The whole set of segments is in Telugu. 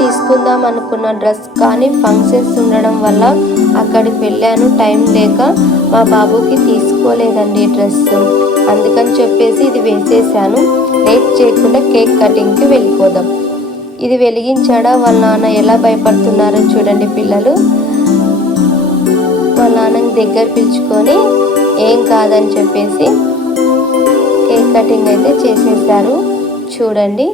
తీసుకుందాం అనుకున్న డ్రెస్ కానీ ఫంక్షన్స్ ఉండడం వల్ల అక్కడికి వెళ్ళాను, టైం లేక మా బాబుకి తీసుకోలేదండి డ్రెస్. అందుకని చెప్పేసి ఇది వేసేసాను. లేట్ చేయకుండా కేక్ కటింగ్కి వెళ్ళిపోదాం. ఇది వెలిగించాడా వాళ్ళ నాన్న ఎలా భయపడుతున్నారో చూడండి పిల్లలు. వాళ్ళ నాన్నని దగ్గర పిలుచుకొని ఏం కాదని చెప్పేసి కేక్ కటింగ్ అయితే చేసేసారు చూడండి.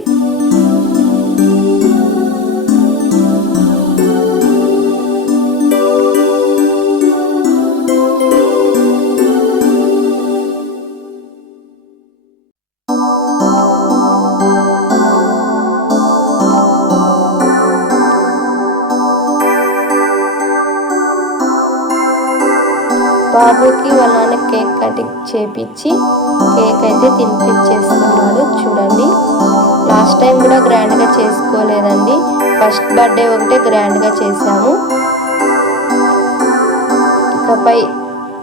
బాబుకి వాళ్ళ నాన్న కేక్ కటింగ్ చేపించి కేక్ అయితే తినిపించేస్తున్నాడు చూడండి. లాస్ట్ టైం కూడా గ్రాండ్గా చేసుకోలేదండి, ఫస్ట్ బర్త్డే ఒకటే గ్రాండ్గా చేసాము. ఇకపై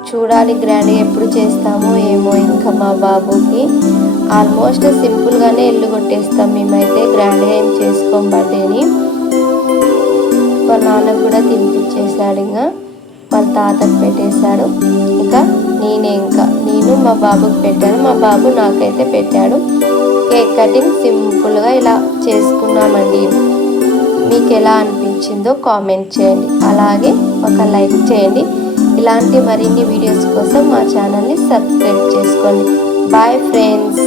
చూడాలి గ్రాండ్గా ఎప్పుడు చేస్తామో ఏమో. ఇంకా మా బాబుకి ఆల్మోస్ట్ సింపుల్గానే ఇల్లు కొట్టేస్తాం మేమైతే, గ్రాండ్గా ఏం చేసుకోం బర్త్డేని. వాళ్ళ నాన్నకు కూడా తినిపించేశాడు, ఇంకా వాళ్ళ తాతకు పెట్టేశాడు. ఇంకా నేను మా బాబుకి పెట్టాను, మా బాబు నాకైతే పెట్టాడు. కేక్ కటింగ్ సింపుల్గా ఇలా చేసుకున్నామండి. మీకు ఎలా అనిపించిందో కామెంట్ చేయండి, అలాగే ఒక లైక్ చేయండి. ఇలాంటి మరిన్ని వీడియోస్ కోసం మా ఛానల్ని సబ్స్క్రైబ్ చేసుకోండి. Bye friends.